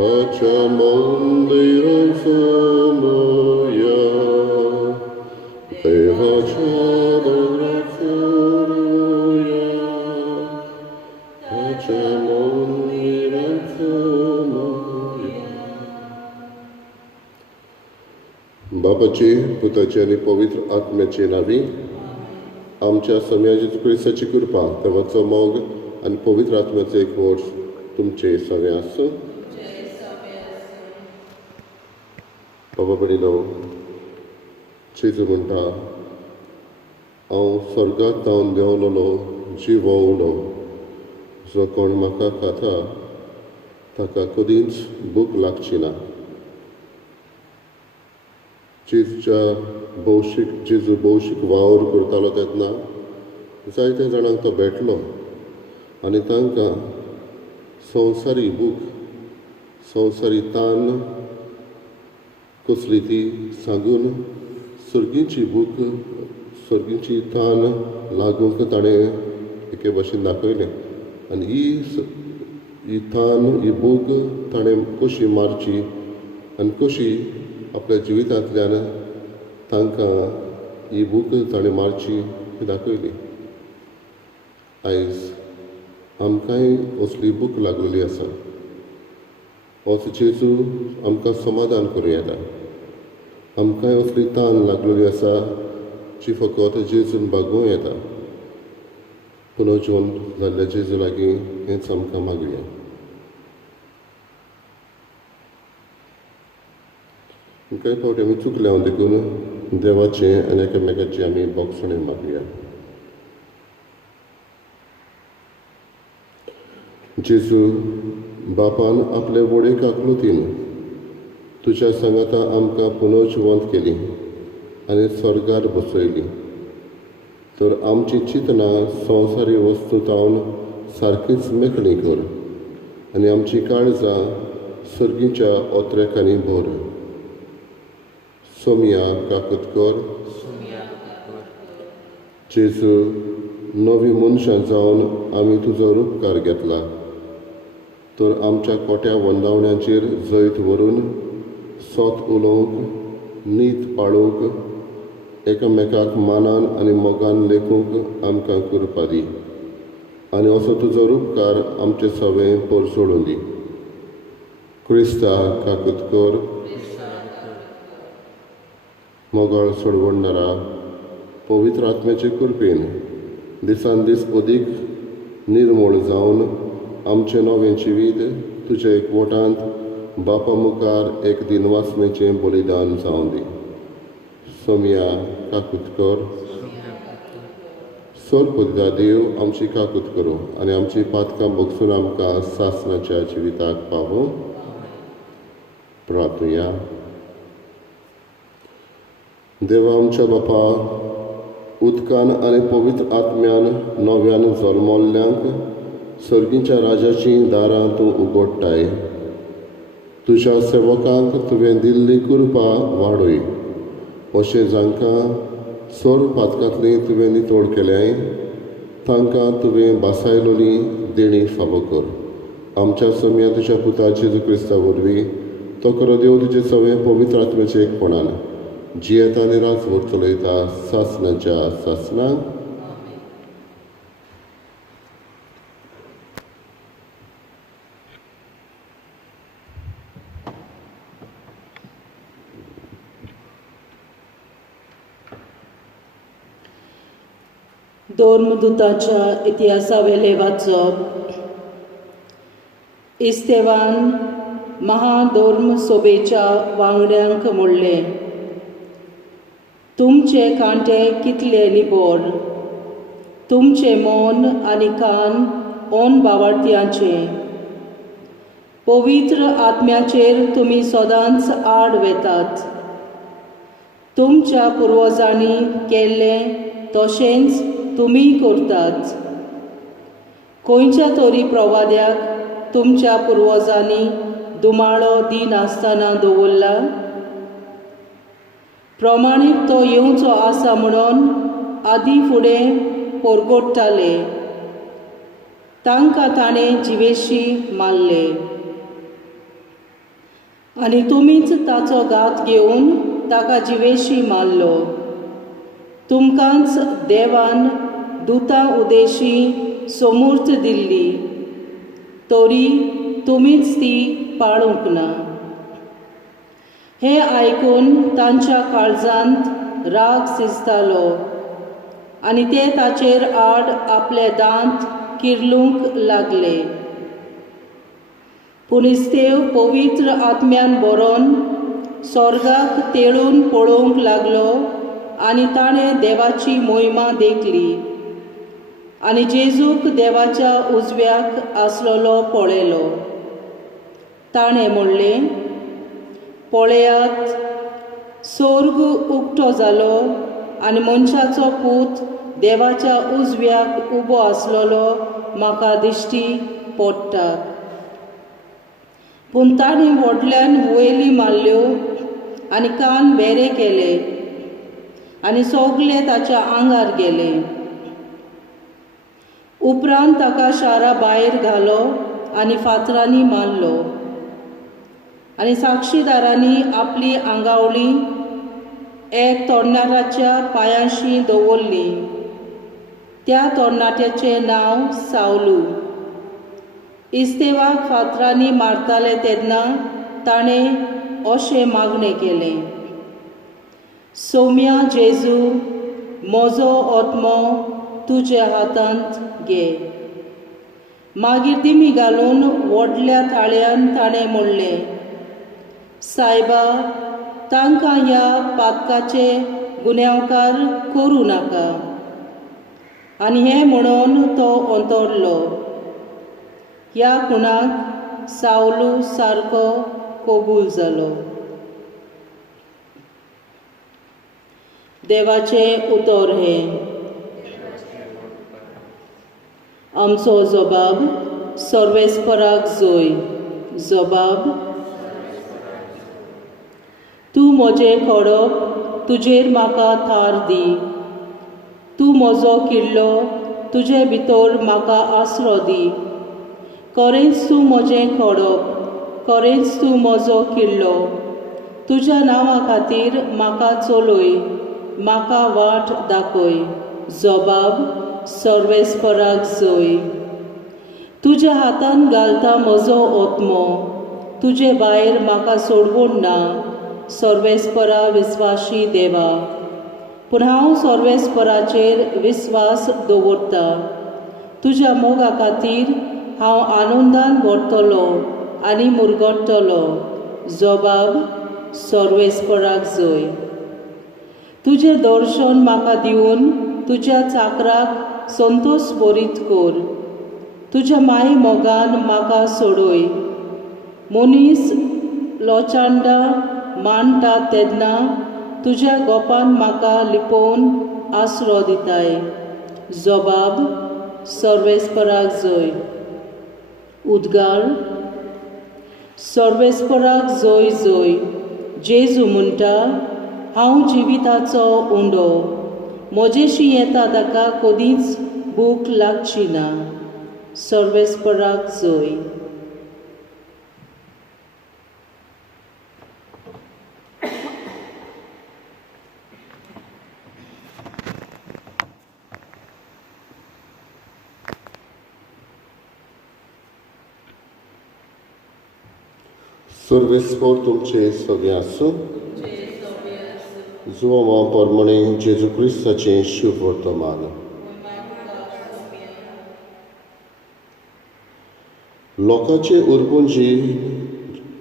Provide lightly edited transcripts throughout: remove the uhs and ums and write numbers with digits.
Facciamo direzzonoia, te facciamo direzzonoia, facciamo direzzonoia. बापाची पुताची आणि पवित्र आत्म्याची नावी आमच्या सम्या जेजू ख्रिस्ताची कृपा देवाचो मोग आणि पवित्र आत्म्याचो एकवट तुमचे सगळे आसूं. बाबा बडिलो जेजू म्हणटा हांव स्वर्गांत जावन देंवलोलो जिवो उलो जो कोण म्हाका खाता ताका कधीच भूक लागची ना. जेजू भौशीक वावर करतालो तेन्ना जायत्या जाणांक तो भेटलो आनी तांकां संवसारी भूक संवसारी तान कसली ती सांगून सर्गीची भूक सर्गीची तान लागूंक ताणें एके भाशेन दाखयलें आनी ही तान ही भूक ताणें कशी मारची आनी कशी आपल्या जिवितांतल्यान तांकां ही भूक ताणें मारची ही दाखयली. आयज आमकांय असली भूक लागलेली आसा. होच जेजू आमकां समाधान करूं येता. आमकांय असली तान लागलेली आसा जी फकत जेजून भागूं येता. पुनर्जन्म जाल्ल्या जेजू लागीं हेंच आमकां मागुया. कांय फावटी आमी चुकल्या देखून देवाचें आनी एकामेकाची आमी बोगसणें मागुया. जेजू बापान आपले वडीक आकृतीन तुज्या सांगाता आमकां पुनर्जिवंत केली आनी स्वर्गार बसयली. तर आमची चिंतनां संवसारी वस्तू तावन सारकीच मेकळी कर आनी आमची काळजां सर्गीच्या ओत्रेकांनी भर. सोमिया काकूतकर जेजू नवी मनशां जावन आमी तुजो उपकार घेतला. तर आमच्या कोट्या वंदावण्यांचेर जैत व्हरून सोत उलोवंक नीत पाळूंक एकामेकाक मानान आनी मोगान लेखूंक आमकां कृपा दी आनी असो तुजो उपकार आमचे सवें परसोडून दी. क्रिस्ता काकूतकर मोगाळ सोडवणारा पवित्र आत्म्याचे कृपेन दिसान दीस अदीक निर्मळ जावन आमचें नवें जिवीत तुज्या एकवटांत बापा मुखार एक दिनवासनेचें बलिदान जावं दी. सोमिया काकूतकर सोरपदा देव आमची काकूत करूं आनी आमची पातकां बगसून आमकां सासणाच्या जिविताक पावूं. प्रार्थुया. देवा आमच्या बापा उदकान आनी पवित्र आत्म्यान नव्यान जल्मल्ल्यांक सर्गीच्या राजाची दारां तूं उगडटाय. तुज्या सेवकांक तुवें दिल्ली कृपा वाडय. अशें जांकां सोर पातकांतली तुवें नितोड केल्याय तांकां तुवें बासायलोली देणी फावो कर. आमच्या सम्या तुज्या पुता जेजू क्रिस्ता वरवीं तो खरो देव तुजे सवें पवित्र आत्म्याचे एकपणान जियेता आनी राजभर चलयता सासणाच्या सासणाक. धर्मदुताच्या इतिहासावेले वाचप. इस्तेवान महाधर्म सभेच्या वांगड्यांक म्हणलें, तुमचे कांटे कितले निबोर, तुमचे मन आनी कान ओन बावार्थ्याचे. पवित्र आत्म्याचेर तुमी सदांच आड वेतात. तुमच्या पुर्वजांनी केल्लें तशेंच तुमी करतात. खंयच्या तरी प्रवाद्याक तुमच्या पुर्वजांनी दुमाळो दिन आसतना दवरला. प्रमाणीत तो येवचो आसा म्हणून आदी फुडें परगडटाले. तांकां ताणें जिवेशी मारले. आनी तुमीच ताचो घात घेवन ताका जिवेशी मारलो. तुमकांच देवान दुतां उदेशी समूर्त दिल्ली, तरी तुमीच ती पाळूंक ना. हें आयकून तांच्या काळजांत राग शिजतालो आनी ते ताचेर आड आपले दांत किर्लूंक लागले. पुलिस्तेव पवित्र आत्म्यान बरोवन स्वर्गाक तेळून पळोवंक लागलो आनी ताणें देवाची मोहिमा देखली आनी जेजूक देवाच्या उजव्याक आसलोलो पळयलो. ताणें म्हणलें, पळयात, स्वर्ग उक्तो जालो आनी मनशाचो पूत देवाच्या उजव्याक उबो आसलोलो म्हाका दिश्टी पडटा. पूण ताणें व्हडल्यान वयली मारल्यो आनी कान बेरे केले आनी सोगले ताच्या आंगार गेले. उपरांत ताका शारा भायर घालो आनी फातरांनी मारलो. आनी साक्षीदारांनी आपली आंगावळी एक तरणाट्याच्या पांयांशी दवरली. त्या तरणाट्याचें नांव सावलू. इस्तेवाक फातरांनी मारताले तेन्ना ताणें अशें मागणें केलें, सौम्या जेजू, म्हजो आत्मो तुज्या हातांत घे. मागीर दिमी घालून व्हडल्या ताळ्यान ताणें म्हणलें, सायबा, तांकां ह्या पातकाचे गुन्यांवकार करूं नाका. आनी हें म्हणून तो अंतरलो. ह्या खुणाक सावलू सारको कबूल जालो. देवाचें उतर हें. आमचो जबाब सर्वेस्पराक जोय. जबाब, तूं म्हजें खडप, तुजेर म्हाका थार दी. तूं म्हजो किल्लो, तुजे भितर म्हाका आसरो दी. खरेंच तूं म्हजें खडप, खरेंच तूं म्हजो किल्लो. तुज्या नांवा खातीर म्हाका चलय, म्हाका वाट दाखय. जबाब, सर्वेस्पराक जोय. तुज्या हातान घालता म्हजो आत्मो, तुजे भायर म्हाका सोडवून ना. सर्वेस्परा विस्वाशी देवा, पूण हांव सर्वेस्पराचेर विस्वास दवरता. तुज्या मोगा खातीर हांव आनंदान भरतलो आनी मुरगडटलो. जबाब, सर्वेस्पराक जोय. तुजें दर्शन म्हाका दिवन तुज्या चाकराक संतोश भरीत कर. तुज्या माय मोगान म्हाका सोडय. मनीस लोचांडा मांडटा तेन्ना तुज्या गोपान म्हाका लिपोवन आसरो दिताय. जबाब, सर्वेस्पराक जोय. उद्गार, सर्वेस्पराक जोय जोय. जेजू म्हणटा, हांव जिविताचो उंडो. म्हजेशी येता ताका कदींच भूक लागची ना. सर्वेस्पराक जोय. सर्वेस्पर तुमचे सगळे आसूं. जुवा प्रमाणे जेजू क्रिस्ताचें शुभ वर्तमान. लोकांचे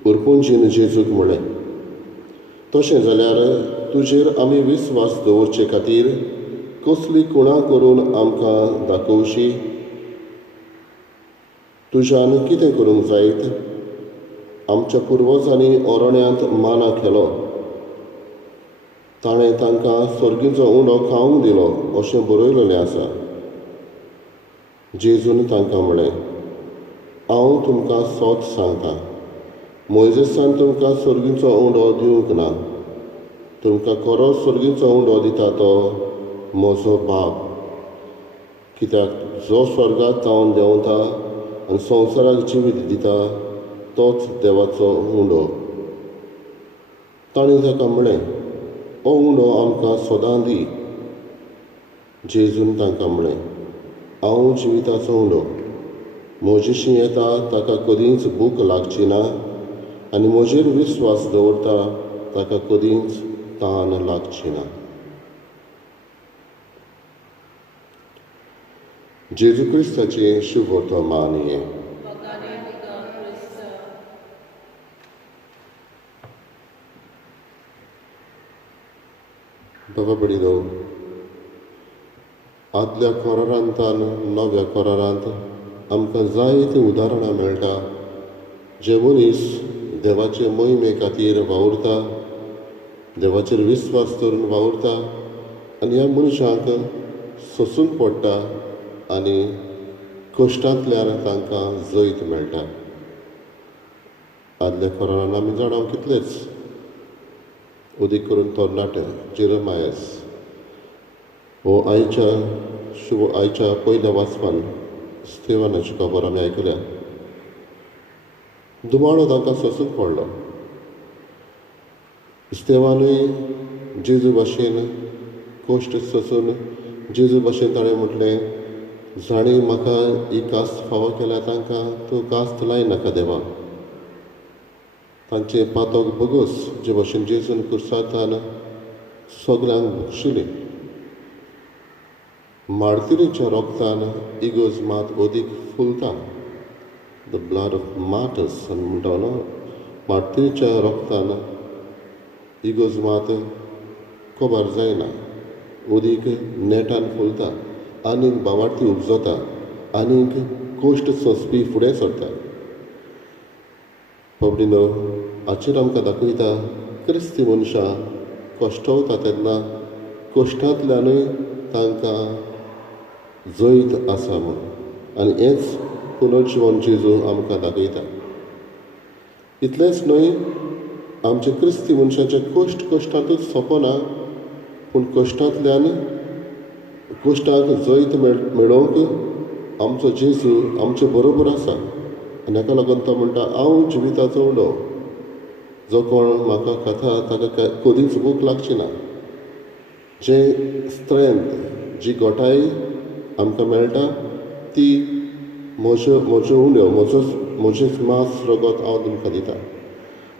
उरपुंजीन जेजूक म्हळें, तशें जाल्यार तुजेर आमी विस्वास दवरचे खातीर कसली कुणां करून आमकां दाखोवशी. तुज्यान कितें करूंक जायत? आमच्या पुर्वजांनी अरण्यांत माना केलो. ताणें तांकां सर्गीचो उंडो खावंक दिलो अशें बरयलेलें आसा. जेजून तांकां म्हळें, हांव तुमकां सोत सांगतां, मोइजेसान तुमकां सर्गीचो उंडो दिवंक ना. तुमकां खरो सर्गीचो उंडो दिता तो म्हजो बाब. कित्याक जो स्वर्गांत जावन देंवता आनी संवसाराक जिवीत दिता तोच देवाचो उंडो. ताणें ताका म्हळें, ओ उणो आमकां सोदां दी. जेजून तांकां म्हळें, हांव जिविताचो उणो. म्हजेशी येता ताका कदींच भूक लागची ना, आनी म्हजेर विस्वास दवरता ताका कदींच तान लागची ना. जेजू क्रिस्ताचें शुभ वर्तमान हें. बाबा बडिनो, आदल्या कोरारांतान नव्या कोरारांत आमकां जायतीं उदाहरणां मेळटा जे मनीस देवाचे मोहिमे खातीर वावुरता, देवाचेर विस्वास दवरून वावुरता आनी ह्या मनशांक सोंसून पडटा आनी कश्टांतल्यान तांकां जैत मेळटा. आदल्या कोरारान आमी जाणां कितलेच, उदीक करून तरणाटे जेरमायस हो आयच्या पयल्या वाचपान स्तेवानाची खबर आमी आयकल्या. दुमाळो तांकां सोंसून पडलो. स्तेवानूय जेजू भाशेन कोश्ट सोंसून जेजू भाशेन ताणें म्हटलें, जाणीं म्हाका ही कास्त फावो केल्या तांकां तूं कास्त लायनाका देवा. तांचे पातोक बोगूस जे भाशेन जेजून कुर्सातान सगल्यांक भुक्षिली. मार्तिरीच्या रोगतान इगोज मात ओदीक फुलता. द ब्लड ऑफ मार्टर्स म्हणटा न्हू, मार्तिरीच्या रोगतान इगोज मात कोबार जायना, ओदीक नेटान फुलता, आनीक बावार्थी उपजता, आनीक कोश्ट सोंसपी फुडें सरता. पबडीनो, हाचेर आमकां दाखयता क्रिस्ती मनशां कश्टवता तेन्ना कश्टांतल्यानूय तांकां जैत आसा म्हूण. आनी हेंच पुनर्जीवन जेजू आमकां दाखयता. इतलेंच न्हय, आमचे क्रिस्ती मनशाचे कश्टांतूच सोंपना, पूण कश्टांतल्यान कश्टांक जैत मेळोवंक आमचो जेजू आमचे बरोबर आसा. आनी हाका लागून तो म्हणटा, हांव जिविताचो उणो. जो कोण म्हाका खाता ताका कदींच भूक लागची ना. जे स्ट्रेंथ, जी घोटाय आमकां मेळटा ती म्हज्यो उण्यो, म्हजेच मांस रगत हांव तुमकां दिता.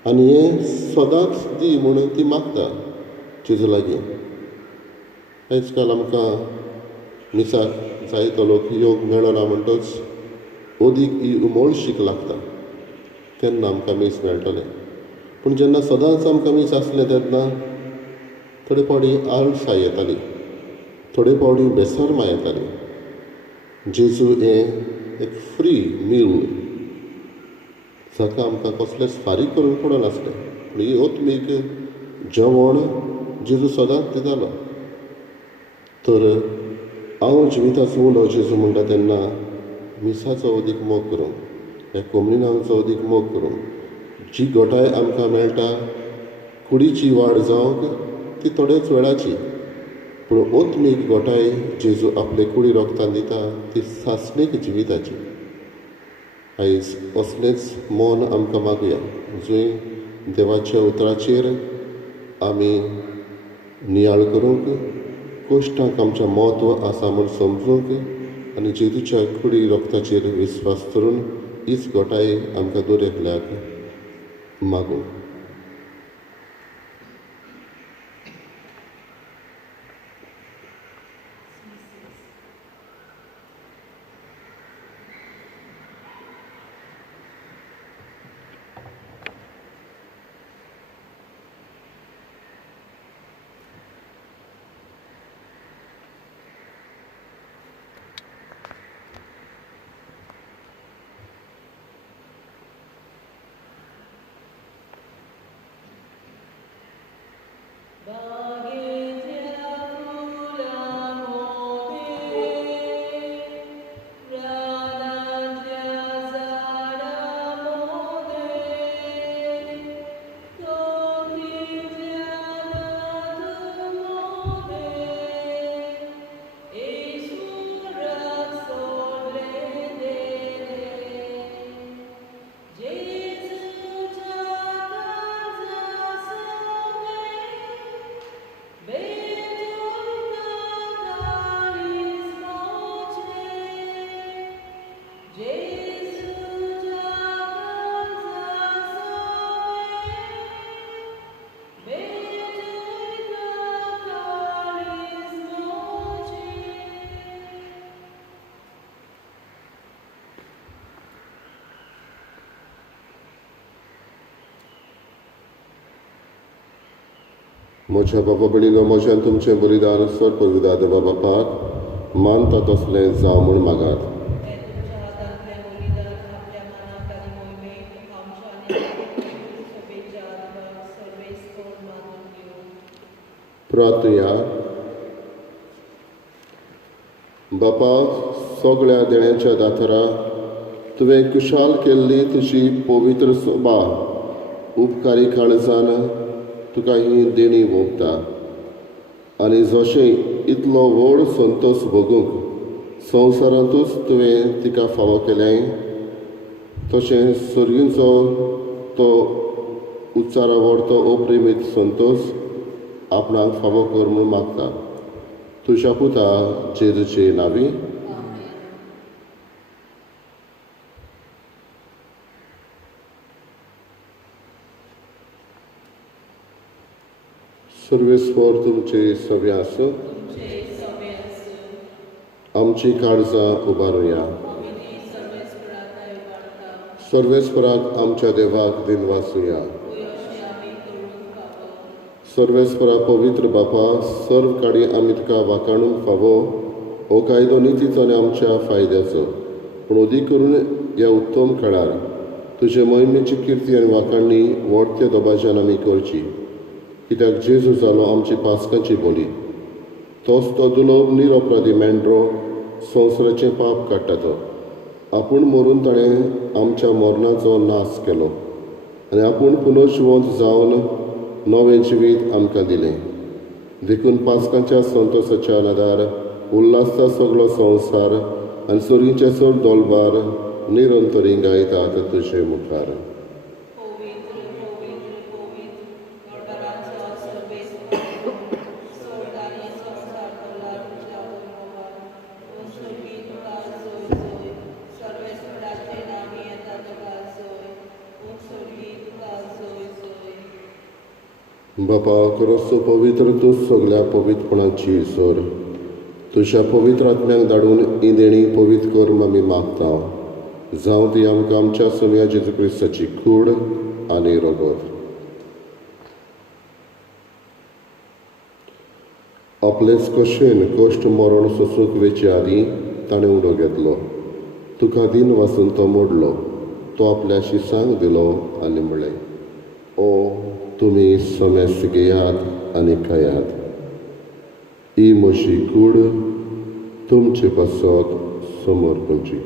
आनी हें सदांच दी म्हणून ती मागता जेजू लागीं. आयज काल आमकां मिसाक जायतो लोक योग मेळना म्हणटच ओदीक ही उमळशीक लागता, तेन्ना आमकां मीस मेळटलें. पूण जेन्ना सदांच आमकां मीस आसलें तेन्ना थोडे फावटी आळसाय येताली, थोडे फावटी बेसरमा येताली. जेजू हें एक फ्री मील, जाका आमकां कसलेंच फारीक करून पडनासलें, पूण ही ओतमीक जेवण जेजू सदांच दितालो. तर हांव जिविताचो उणो जेजू म्हणटा तेन्ना मिसाचो ओदीक मोग करूंक, ह्या कम्युनिनाचो ओदीक मोग करूंक, जी घोटाय आमकां मेळटा कुडीची वाड जावंक ती थोड्याच वेळाची, पूण ओतमीक घोटाय जेजू आपले कुडी रोगतान दिता ती सासणीक जिविताची. आयज असलेंच मौन आमकां मागया, जंय देवाच्या उतराचेर आमी नियाळ करूंक, कश्टांक आमचें म्हत्व आसा म्हूण समजूंक आनी जेजूच्या कुडी रोगताचेर विस्वास करून हीच घोटाय आमकां दर एकल्याक मागूं. म्हज्या बाबा भयणीनो म्हज्यान तुमचें बलिदान सर्पविदा देवा बापाक मानता तसलें जावं म्हूण मागात. प्रार्थया. बापा, सगळ्या देण्याच्या दातारा तुवें कुशाल केल्ली तुजी पवित्र सोबा उपकारी काळजान तुका ही देणी भोगता आनी जशें इतलो व्हड संतोश भोगूंक संवसारांतूच तुवें तिका फावो केलें तशें सर्गींचो तो उच्चारा व्हरतो अप्रेमीत संतोश आपणाक फावो कर म्हूण मागता. तुज्या पुता जेजूचे नांवी. सर्वेस्वर तुमचे सव्या आसूं. आमची काळजां उबारुया. सर्वेस्पराक आमच्या देवाक दिनवासुया. सर्वेस्परा पवित्र बापा, सर्व काडी आमी तुका वाखाणूंक फावो हो कायदो नितीचो आनी आमच्या फायद्याचो, पूण अदीक करून ह्या उत्तम काळार तुजे मोहिमेची किर्ती आनी वाखाणणी व्हडत्या दबाज्यान आमी करची, कित्याक जेजू जालो आमची पासकांची बोली. तोच तो दुलोब निरपराधी मेंढरो संवसाराचें पाप काडटा तो. आपूण मरून ताणें आमच्या मरणाचो नाश केलो आनी आपूण पुनर्जिवंत जावन नवें जिवीत आमकां दिलें. देखून पासकांच्या संतोशाच्या नदार उल्हासता सगळो संवसार आनी सर्गीचे सर दोलबार निरंतरी गायतात तुजे मुखार. बापा, खरोच पवित्र तूं सगळ्या पवित्रपणाची सोर. तुज्या पवित्र आत्म्याक धाडून ही देणी पवित्र कर म्हूण आमी मागता. जावं ती आमकां आमच्या सव्या जेजू क्रिस्ताची कूड आनी रगत. आपलेच कशेन कश्ट मरण सोसूंक वेचे आदीं ताणें उडो घेतलो. तुका दिन वाचून तो मोडलो. तो आपल्या शिसांक दिलो आनी म्हणलें, ओ तुमी सोमेस घेयात आनी खायात. ही म्हजी कूड तुमचे पासत समोर करची.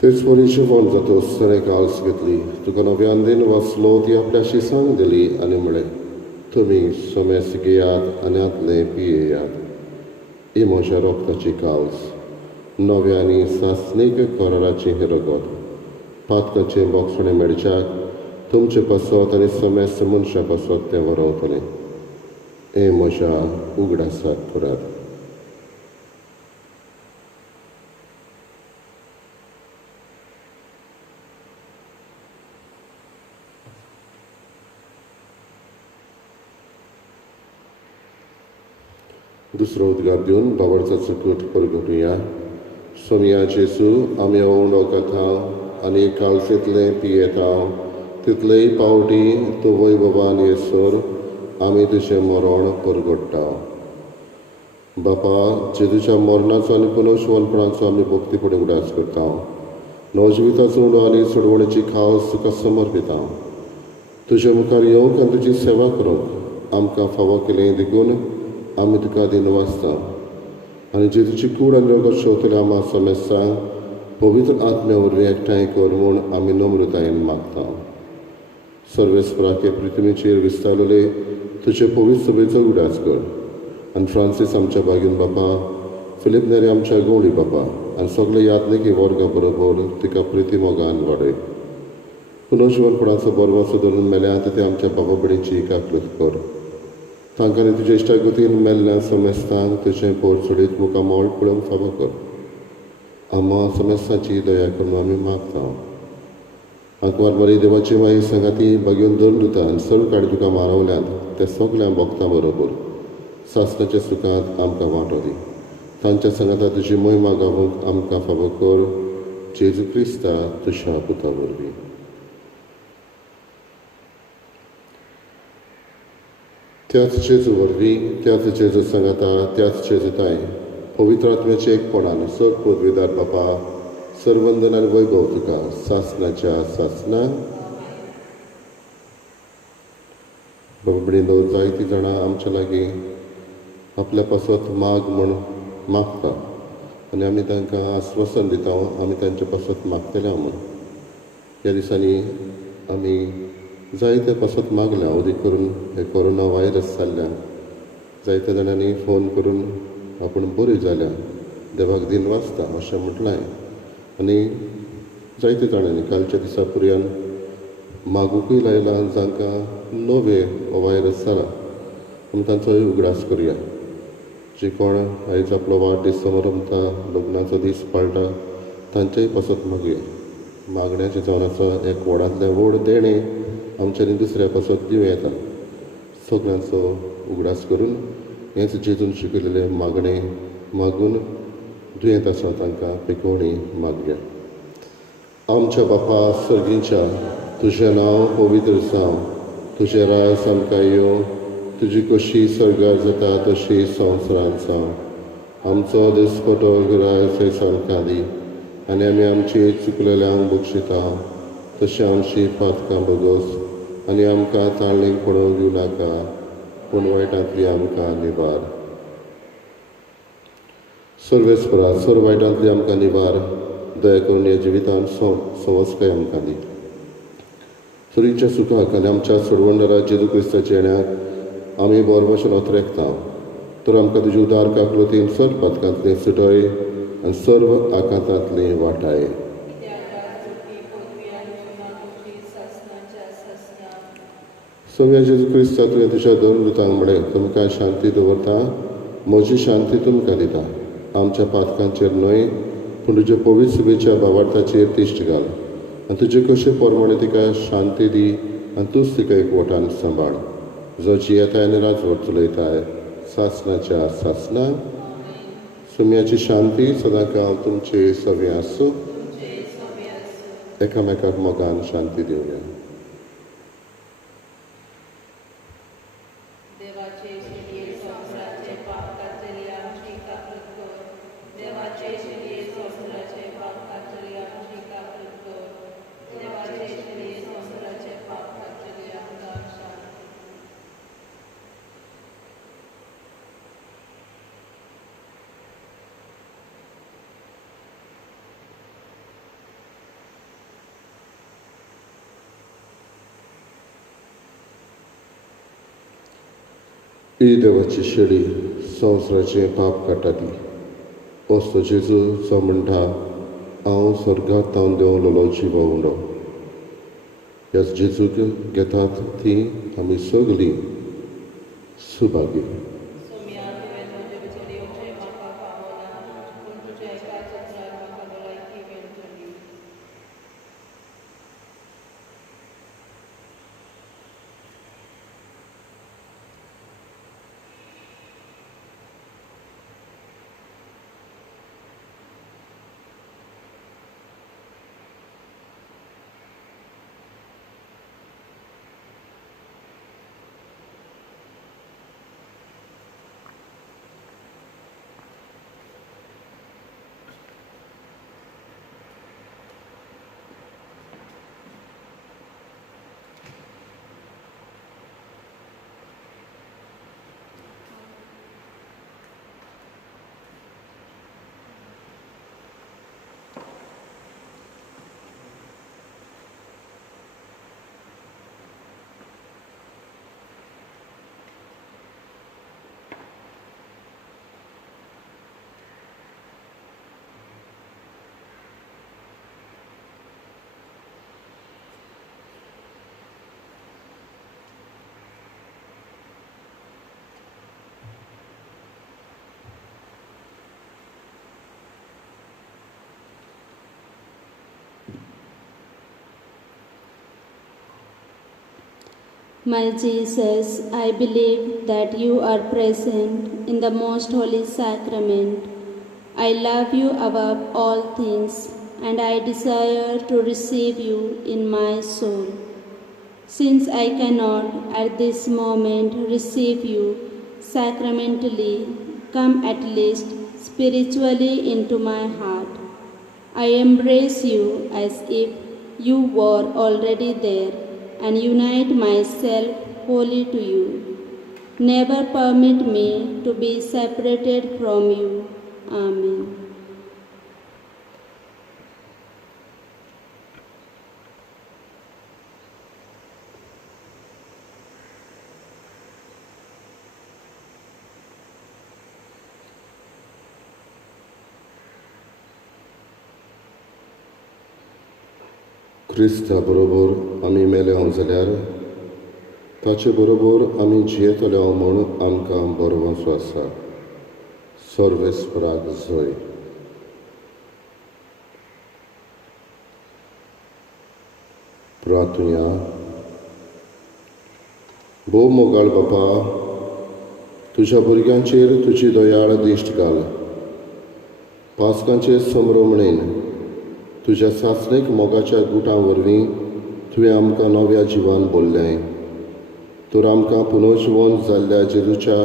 तेच वरी जेवण जातोच ताणें काल्स घेतली. तुका नव्यान दिन वाचलो ती आपल्या शिसांक दिली आनी म्हळें, तुमी सोमेस घेयात आनी आदलें पियेयात. ही म्हज्या रोगताची काल्स, नव्या आनी सासणीक कराराची ही रगत. पातकाचें बोगसणें मेळच्याक तुमचे पासत आनी सोमेस मनशा पासत तें वरवतलें. हे म्हज्या उगडासाक करात. दुसरो उद्गार दिवन बाबडचाचो कूट परगटुया. सोमया जेजू, आमी हो उंडो खाता आनी काळसेंतलें पियेता तितलेय पावटी तूं वैभवान येसर आमी तुजें मरण परगट्टा. बापा, जेजूच्या मरणाचो आनी पुनर्जिवनपणाचो आमी भक्ती फुडें उडास करता. नवजिविताचो उंडो आनी सोडवणेची खास तुका समर्पिता. तुजे मुखार येवंक आनी तुजी सेवा करूंक आमकां फावो केलें देखून आमी तुका दिन वाचता. आनी जेजूची कूड आनी रगत शेवतल्या आमा सोमेसांक पवित्र आत्म्या वरवीं एकठांय कर म्हूण आमी नम्रतायेन मागता. सर्वेस्पराके पृथ्वीचेर विस्तारलेले तुजे पवित्र सभेचो उडास कर. आनी फ्रांसीस आमच्या बागीन बापा, फिलीप नेरे आमच्या गवळी बापा आनी सगळे यात्नेकी वर्गा बरोबर तिका प्रिती मोगान वाडय. पुनर्जिवनपणाचो बरवासो धरून मेल्यात ते आमच्या बाबा भयणीची काकलूत कर. तांकां आनी तुज्या इश्टागतीन मेल्ल्या समेस्तांक तुजें पोरचुडीत मुखार मोळ पळोवंक फावो कर. आम्हा समेस्ताची दया करून आमी मागता. आंकवार बरी देवाची माई संगाती बागेवन दोन दिता आनी सर्व काडी तुका मानवल्यांत ते सगळ्या भक्तां बरोबर सासणाच्या सुखांत आमकां वांटो दी. तांच्या संगाता तुजी महिमा गावूंक आमकां फावो कर. जेजू क्रिस्ता तुज्या पुता वरवीं. त्याच जेजू वरवीं, त्याच जेजू संगाता, त्याच जेजूताय पवित्र आत्म्याचे एकपणान सग पदवीदार बापा सर्वंदन आनी वैभव तुका सासणाच्या सासना. बाबा बिडिंदो जायतीं जाणां आमच्या लागीं आपल्या पासत माग म्हूण मागता आनी आमी तांकां आस्वासन दिता आमी तांचे पासत मागतले म्हूण. ह्या दिसांनी आमी जायते पासत मागल्या अदीक करून हे कोरोना व्हायरस जाल्ल्यान जायत्या जाणांनी फोन करून आपूण बरी जाल्या देवाक दिन वाचता अशें म्हटलें. आनी जायत्या जाणांनी कालच्या दिसा पर्यंत मागूंकूय लायलां जांकां नवे हो व्हायरस जाला. आमी तांचोय उगडास करुया. जे कोण आयज आपलो वाडदीस समारंभता लग्नाचो दीस पाळटा तांचेय पासत मागुया. मागण्याच्या जेवणाचो एक व्हडांतलें व्हड देणें आमच्यांनी दुसऱ्या पासत दिवं येता. सगळ्यांचो उगडास करून हेंच जेजून शिकयलेलें मागणें मागून दुयेंत आसा तांकां पिकोवणी मागया. आमच्या बापा सर्गींच्या तुजें नांव पवित्र जावं. तुजें राज आमकां येवं. तुजी कशी सर्गार जाता तशी संवसारांत जावं. आमचो दिसपटो गिरायस आयज आमकां दी आनी आमी आमची चुकलेल्यांक बक्षिता तशी आमची पातकां बगस आनी आमकां ताळणेक पडोवंक दिवं नाका पूण वायटांतली आमकां निबार. सर्वेस्परा सर्व वायटांतली आमकां निबार. दया करून ह्या जिवितांत संवस्काय आमकां दी. सुरीच्या सुखाक आनी आमच्या सोडवंडरा जेजू क्रिस्ताच्या येण्याक आमी बोर भशेन ओतरेकता. तर आमकां तुजी उदार काकलुतीन सर्व पातकांतली सुटय आनी सर्व आकांतांतली वाटाय. सगळ्या जेजू क्रिस्ता तुवें तुज्या दोन दुतांक म्हणलें तुमकां शांती दवरता. म्हजी शांती तुमकां दिता. आमच्या पातकांचेर न्हय पूण तुज्या पवित्र सुबेच्या भावार्थाचेर तिश्ट घाल आनी तुजे कशे पोरमाणे तिका शांती दी आनी तूंच तिका एकवटान सांबाळ. जो जियेताय आनी राजवट चलयताय सासणाच्या सासना. सुम्याची शांती सदांकाळ तुमचे सगळे आसूं. एकामेकाक मोगान शांती दिवया. ही देवाची शेळी संवसाराचें पाप काडटाली. असो जेजू जो म्हणटा हांव स्वर्गांत तावन देंवलोलो जिवो उंडो. ह्या जेजूक घेतात ती आमी सगळीं Subhagi. My Jesus, I believe that you are present in the most holy sacrament. I love you above all things, and I desire to receive you in my soul. Since I cannot at this moment receive you sacramentally, come at least spiritually into my heart. I embrace you as if you were already there and unite myself wholly to you. Never permit me to be separated from you. Amen. Crysta बरोबर आमी मेले जाल्यार ताचे बरोबर आमी जियेतले म्हूण आमकां बरो वचो आसा. सर्वेस्पराक जय. प्रार्थुया. भोव मोगाळ बापा, तुज्या भुरग्यांचेर तुजी दयाळ दिश्ट घाल. पासकांचे संभ्रमणेन तुज्या सासणेक मोगाच्या गुटां वरवीं तुवें आमकां नव्या जिवान भरलें. तर आमकां पुनर्जिवन जाल्ल्या जेजूच्या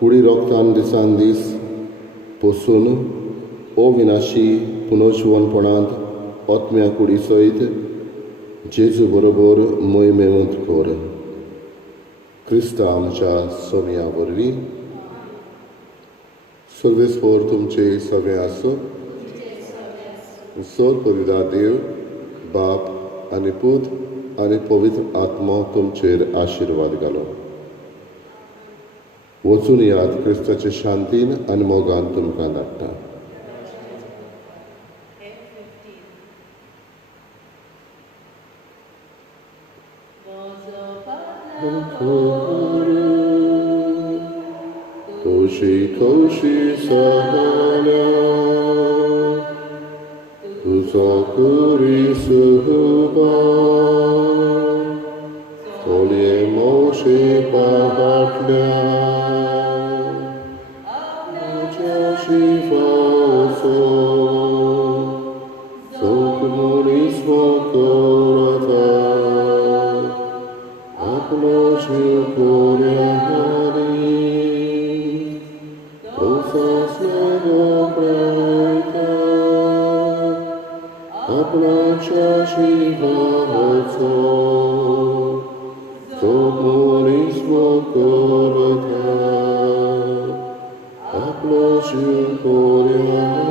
कुडी रोगतान दिसान दीस पसून अविनाशी पुनर्जिवनपणांत आत्म्या कुडी सयत जेजू बरोबर मोहिमेवंत कर. क्रिस्ता आमच्या सोम्या वरवीं. सर्वेस्पर तुमचे सवें आसूं. सोद परिदा देव, बाप आनी पूत आनी पवित्र आत्मा तुमचेर आशिर्वाद घालो. वचून यात क्रिस्ताचे शांतीन आनी मोगान तुमकां धाडटा. Koshi koshi sahana, Uzokuri suhuba, Kolie Moshe pahatля, Najashi vaso, Sokmunismo korata, Apnoshi koryahari, Osasnego prajka, Apnachashi vaso, Sokmunismo korata, Apnoshi koryahari.